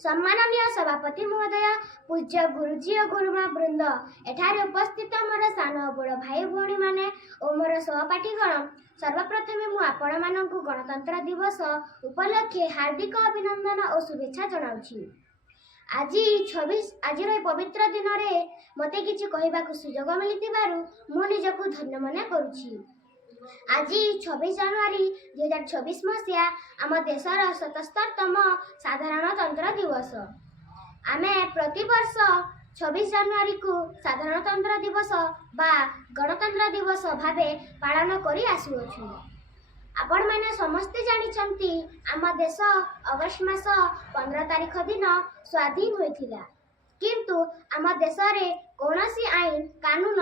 सम्माननीय सभापति महोदय, पूज्य गुरुजी और गुरुमा वृंद, एठारे उपस्थित मोर सान बड़ भाई भौणी माने और मोर सहपाठीगण, सर्वप्रथमे मु आपण मानकु गणतंत्र दिवस उपलक्षे हार्दिक अभिनंदन और शुभेच्छा जनाउछि। आज 26 आज पवित्र दिन रे मते किछि कहिबाकु सुयोग मिलितिबारु मु निजकु धन्य मने करूछि। आज 26 जनवरी 2026 मसीहा आम देशर 77तम साधारणतंत्र दिवस। आमे प्रति वर्ष 26 जनवरी को साधारणतंत्र दिवस बा गणतंत्र दिवस भावे पालन करी आसुअछु। आपण मैंने समस्ते जानिछंती आम देश अगस्ट मास 15 तारिख दिन स्वाधीन होइथिला, किंतु आम देश रे कोनोसी आईन कानून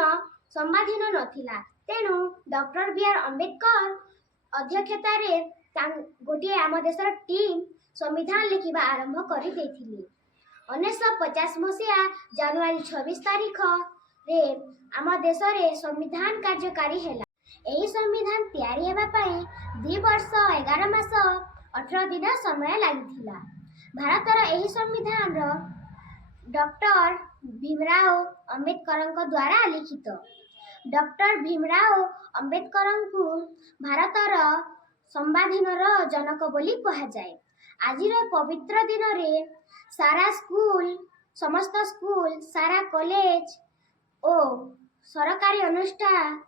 संवाधीन नथिला। तेणु डॉक्टर बी.आर. अम्बेडकर अध्यक्षता रे गोटे आम देशर टीम संविधान लिखिबा आरंभ करि देथिले। 1950 मसीहा जनवरी 26 तारिख रे आम देश रे संविधान कार्यकारी हैला। एही संविधान तैयारी हेबा पई 2 वर्ष 11 मास 18 दिन समय लागिथिला। भारतर एही संविधान डॉक्टर भीमराव अम्बेडकर द्वारा लिखित। डॉक्टर भीमराव अम्बेडकर को भारतर संविधानर जनक बोली कहा जाए। आज पवित्र दिन रे सारा स्कूल, समस्त स्कूल, सारा कॉलेज और सरकारी अनुष्ठान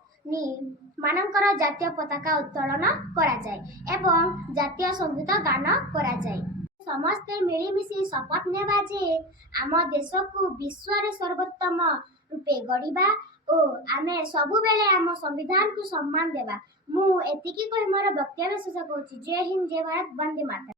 मानकर जातीय पताका उत्तोलन करा जाए एवं जातीय संगीत गान करा जाए। समस्ते मिलीमिशी शपथ नेबा जे आम देश को विश्व रे सर्वोत्तम रूपे गढ़िबा और आमे सबु बेले आम संविधान को सम्मान देबा। मु एतिकी कहि मोर वक्तव्य शेष करूछि। जय हिंद, जय भारत, वंदे मातरम।